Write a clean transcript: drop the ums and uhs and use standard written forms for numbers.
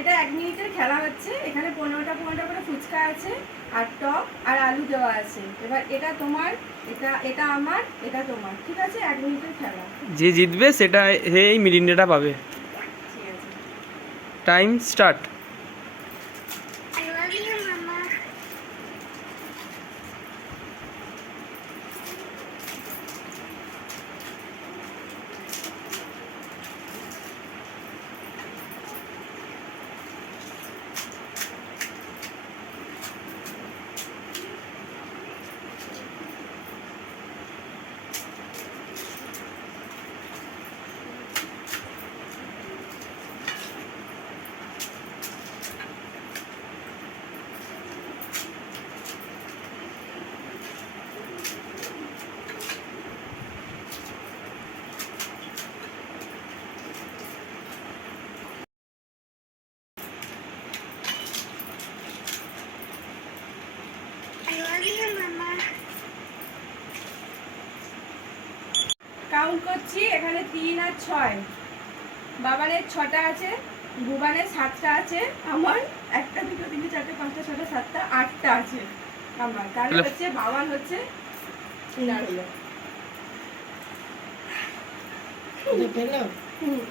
এটা 1 মিনিটের খেলা হচ্ছে। এখানে 15টা করে ফুচকা আছে আর টক আর আলু দেওয়া আছে। এবার এটা তোমার, এটা আমার, এটা তোমার, ঠিক আছে? 1 মিনিটের খেলা। যে জিতবে সেটা এই মিরিন্ডাটা পাবে। ঠিক আছে, time start. I love you, Mama. I love you, Mama. Count করছি। এখানে 3 আর 6, বাবানের 6টা আছে, বুবানের 7টা আছে, আমার 1টা 2টো 3টে 4টে 5টা 6টা 7টা 8টা আছে আমার। তাহলে হচ্ছে বাবান হচ্ছে উইনার হলো। পেলো। হুম।